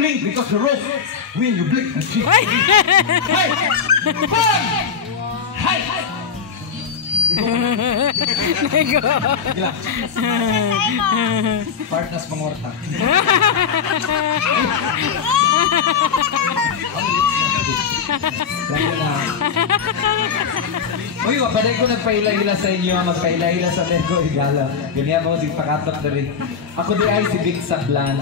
blink because the rope, when you blink, Ay! Hey! Fun! Hey! Nego. Gila. Partners pangorta. Uy, wapaday ko nagpaila-ila sa inyo, magpaila-ila sa Nego Higala. Ganyan mo, di pakatot na rin. Ako di ay si Vic Sablan.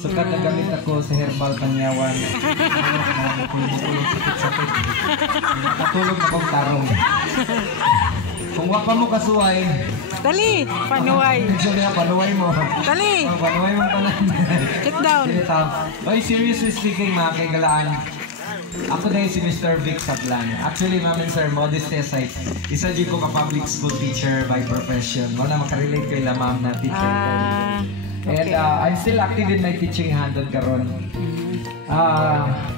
Sukat na gamit ako sa Herbal Panyawan. Natulog na kong tarong. Kung wapa mo kasuway, Dali, panuway. panuway mo. Dali. Panuway mo pa na. Sit down. Oy, seriously speaking mga kaigalaan, ako na si Mr. Vic Sablan. Actually, ma'am and sir, modesty aside, isa din ko ka-public school teacher by profession. Wala makarelate kay la ma'am na teacher. And I'm still active in my teaching handle karon.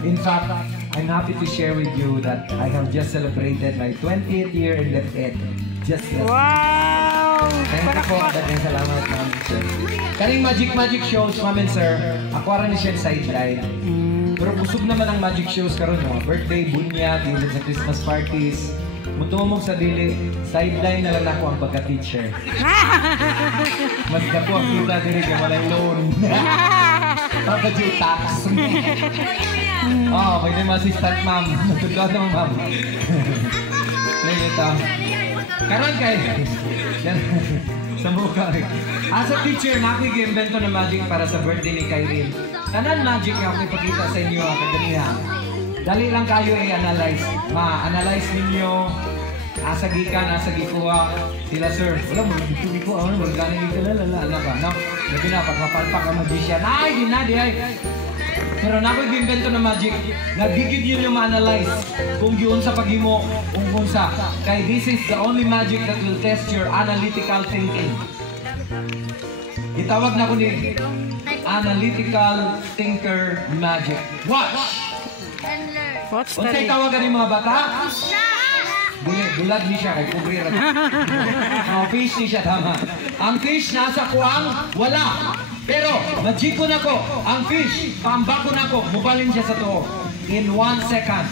In fact, I'm happy to share with you that I have just celebrated my 20th year in DepEd. Just Wow! thank you po. Dagang salamat, ma'am and sir. Karing magic shows, ma'am and sir, ako rin siya sideline. Pero busog naman ang magic shows karon mo. Birthday, bunyag, even sa Christmas parties. Mutumog sa dili, sideline na lang ako ang pagka-teacher. Mas dako ang kita dili kay walay loan. Pagka-due tax. Oh, may naman assistant ma'am. Natugod naman ma'am. Ito. Karon kay sa mukha. As a teacher, nakikig-invento ng magic para sa birthday ni Kyrene. Tanan magic ang ipakita sa inyo ang kadaliha. Dali lang kayo i-analyze. Ma-analyze ninyo. Asa gikan, asa gikuha. Sila sir, wala mo dito ko, ano mo ganing dito la ba, no? Labi na pagpapalpak ang magician. Ay, di na di ay. Pero nakikig-invento ng magic. Nagigid yun yung ma-analyze kung yun sa paghimo, kung sa. Kaya this is the only magic that will test your analytical thinking. Itawag na ko ni analytical thinker magic. Watch! What's Kung sa'y that? tawagan ng mga bata, bulag ni siya kay kubrira. Fish ni siya, tama. Ang fish nasa kuwang, wala. Pero, majiko na ko, ang fish, pambako na ko, mubalin siya sa to. In 1 second.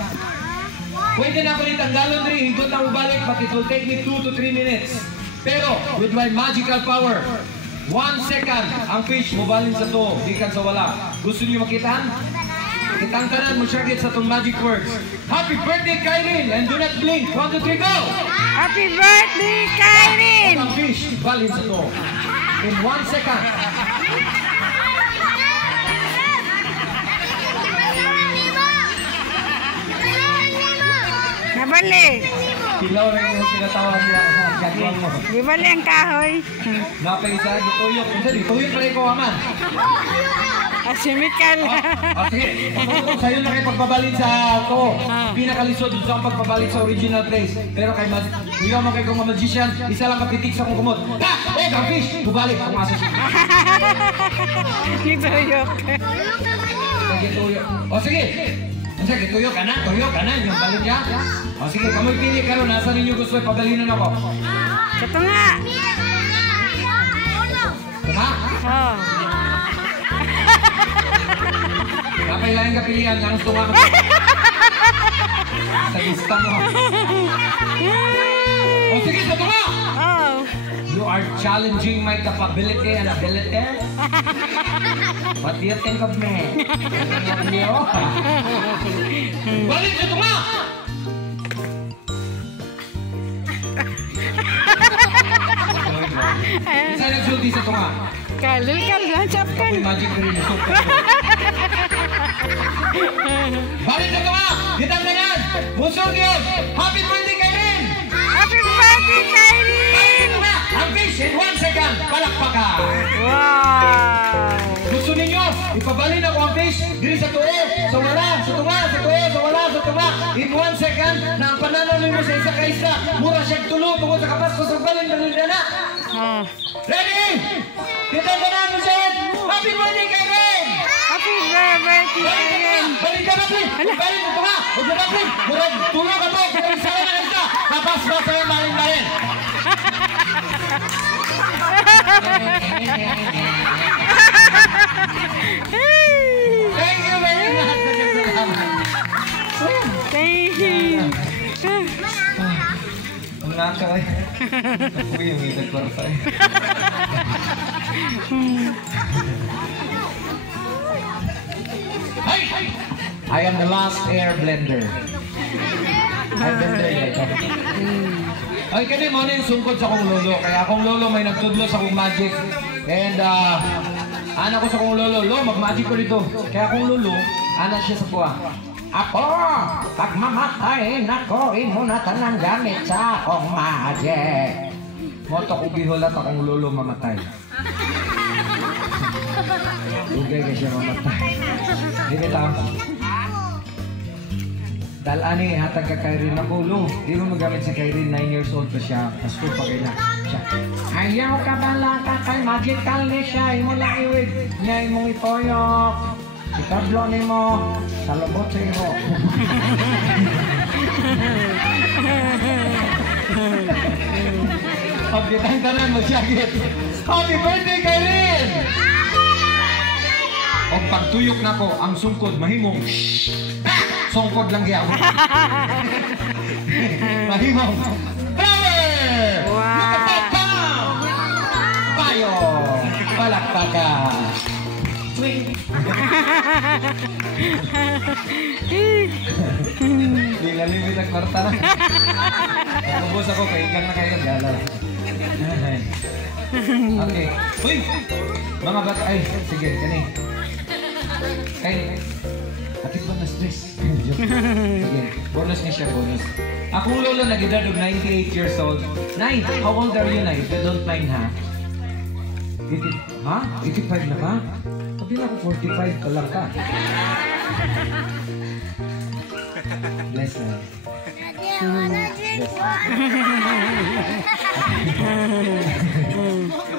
Pwede na ko nitanggalon rin, higot na mubalik, but it will take me 2 to 3 minutes. Pero, with my magical power, 1 second, ang fish, mubalin sa to, di kan sa wala. Gusto niyo makitaan? Kitang tanan mo siya sa itong magic words. Happy birthday, Kyrene! And do not blink. 1, 2, 3, go! Happy birthday, Kyrene! Ang fish, balin sa to. In 1 second. Nabali. Pilaw rin yung tinatawag niya sa gagawin mo. Nabali ang kahoy. Napaisa, dituyok. Kasi dituyok pa rin ko aman. Asimikal. Sige, sa'yo na kayo pagpabalit sa to. Pinakalisod sa ang pagpabalit sa original place. Pero kay Iyaw man kay kong magician, isa lang kapitik sa kong kumot. Ha! Eh, ang fish! Bubalik, pumasa siya. Gituyok. Sige, tuyok. O sige! Sige, tuyok ka na, yung balin niya. O sige, kamoy pili ka ron. Nasa ninyo gusto ay pabalinan ako. Ito nga. Ha? Oh. Kapay lang ka pilihan, ang gusto ka. Sa lista mo. O sige, ito nga! Oh. You are challenging my capability and ability. What do you think of me? Balik ito nga! Isa nagsulti sa tunga. Kalil lang, chapkan. Magic rin yung suka. Balik ito nga! Kitang na yan! Musog yun! Happy birthday, Kyrene! Happy birthday, Kyrene! Ang fish in 1 second! Palakpakan! Wow! Gusto ninyo, ipabalin ako ang fish diri sa tuo, sa wala, sa tunga, sa tuo, sa wala, sa tunga. In 1 second, na ang pananaw mo sa isa ka isla, mura siyang tulo, tungkol sa kapas, sa balin, balin na. Oh. Ready? Kita na mo siya! Happy birthday, Kyrene! Happy birthday, Kyrene! Balik ka na, please! Balik mo tunga! Huwag na, please! Mura, tulo ka po! Kung isa na isla, kapas ba sa'yo, balin, balin! Kailin. Ang naka ay. Uy, yung idag kwarta eh. I am the last air blender. Ay, blender ito. Ay, kani mo na yung sungkod sa kong lolo. Kaya akong lolo may nagtudlo sa kong magic. And, anak ko sa kong lolo, mag-magic ko dito. Kaya akong lolo, anak siya sa kuha. Ako, pag mamatay, nakoin mo na tanang gamit sa akong magic. Moto ko bihulat akong lolo mamatay. Lugay ka siya mamatay. Di kita. Dalani, hatag ka Kyrene na kulo. Di mo magamit si Kyrene, 9 years old pa siya. Pasko pa kayo na siya. Ayaw ka bala ka kay magical ni siya. Imo lang iwig niya imong ipoyok. Ikablo ni mo. Salubot sa imo. Okay, tanan mo siya. Happy birthday, Kyrene! O pagtuyok na ko, ang sungkod mahimong sungkod lang kaya ako. Mahimong power! Wow! Payo! Palakpakan! Swing! Hindi na limit ang kwarta na. Nakubos ako, kailan na kayo galaw. Okay. Uy! Mga bata, ay, sige, gani. Kay, atik ba na stress? Sige, bonus niya siya, bonus. Akong lolo nag-edad of 98 years old. Nay, how old are you na? If you don't mind, ha? 85 na ka? Sabi na ako, 45 ka lang ka. Bless na.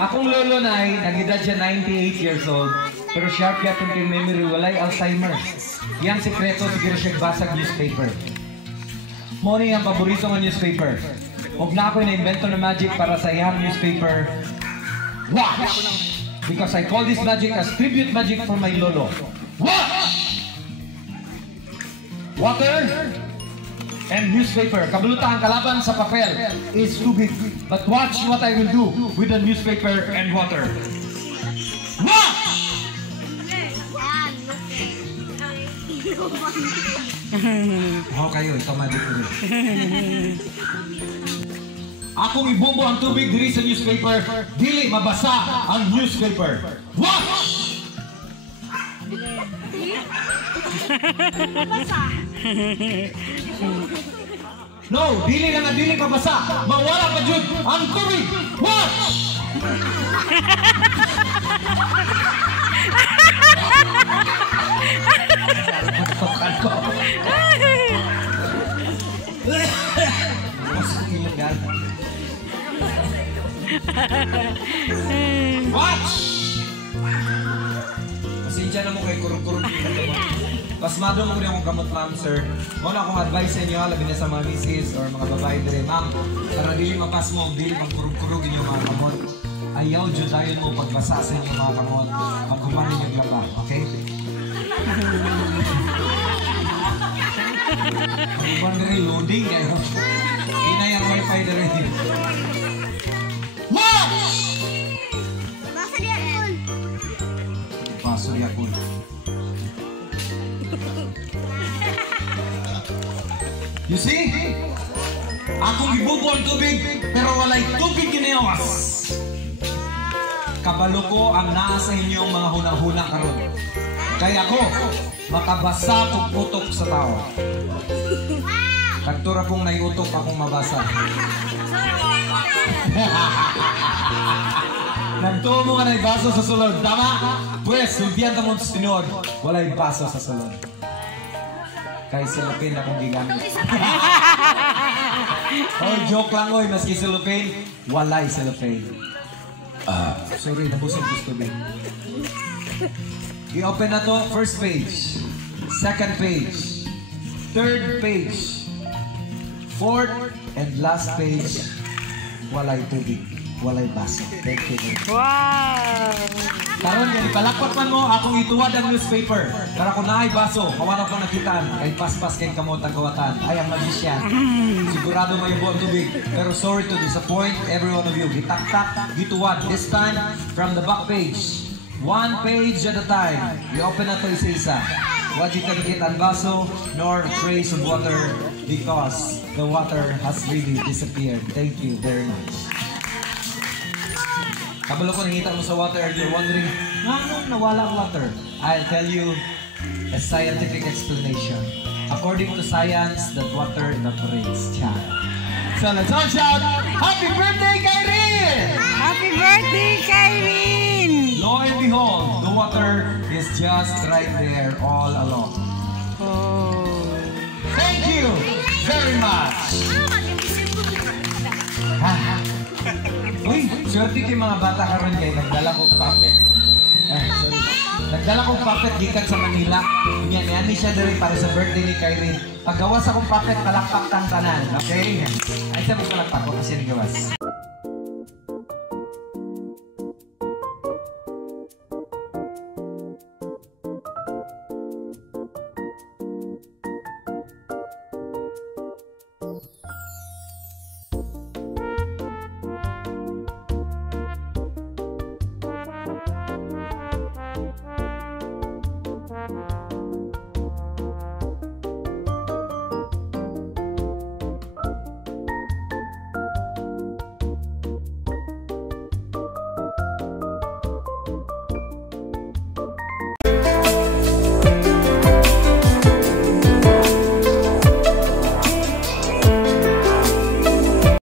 Akong lolo na ay, nag-edad siya 98 years old. Pero sharp yapon kay memory, walay Alzheimer. Yang sekreto, siguro siya basag newspaper. Muna yung paborito ng newspaper. Huwag na ako na-invento na magic para sa iyang newspaper. Watch! Because I call this magic as tribute magic for my lolo. Watch! Water and newspaper. Kabulutan kalaban sa papel is too big. But watch what I will do with the newspaper and water. Watch! Oh, kayo, ito magic ko rin. Akong ibumbo ang tubig diri sa newspaper, dili mabasa ang newspaper. Watch! No, dili lang ang dili mabasa. Mawala pa jud ang tubig. Watch! Tokan ko. Masuk ilegal. Watch! Pasensya na mo kay kurong-kurong pasmado mo rin akong kamot, ma'am, sir. Muna akong advice sa inyo, labi na sa mga misis or mga babae dire, ma'am, para dili mapas mo, dili magkurong-kurong inyong mga kamot. Ayaw, judayon mo pagbasa sa inyong mga kamot. Magkumanin yung laba, okay? Kuman dire, loading kayo. Ina yung wifi dire. Watch! Basa di akon. Paso di akon. You see? Akong ibubo ang tubig, pero walay tubig ginawas. Kabalo ko ang naa sa inyong mga hunang-hunang karon. Kaya ko, makabasa kong utok sa tao. Kantura kong naiutok akong mabasa. Nagtuo mo nga naibaso sa sulod, tama? Pwes, sulbihan ka mo sa tinuod, walay baso sa sulod. Kay silupin akong gigamit. Oh, joke lang oy, maski silupin, walay silupin. Sorry, nabusog gusto ba? I-open na to, first page, second page, third page, fourth and last page, walay tubig. walay baso. Thank you. Wow! Karon gani palakpak man mo akong ituwad ang newspaper. Para kung naay baso, kawana ko nakitaan kay paspas kay kamot ang kawatan. Ay ang magician. Sigurado may buong tubig. Pero sorry to disappoint every one of you. Gitak-tak, gituwad. This time from the back page. One page at a time. You open na to isa-isa. What you can get ang baso nor trace of water because the water has really disappeared. Thank you very much. Kabalo ko nakita mo sa water, you're wondering, ano nawala ang water? I'll tell you a scientific explanation. According to science, that water evaporates. Ciao. So let's all shout, Happy birthday, Kyrene! Happy birthday, Kyrene! Lo and behold, the water is just right there all along. Oh. Thank you very much. Uy, swerte kay mga bata karon kay nagdala kong puppet. Sorry. Nagdala kong puppet gikan sa Manila. Yan siya diri para sa birthday ni Kyrene. Paggawas akong puppet, palakpak tang tanan, okay? Ay, sabi ko palakpak ko kasi nagawas.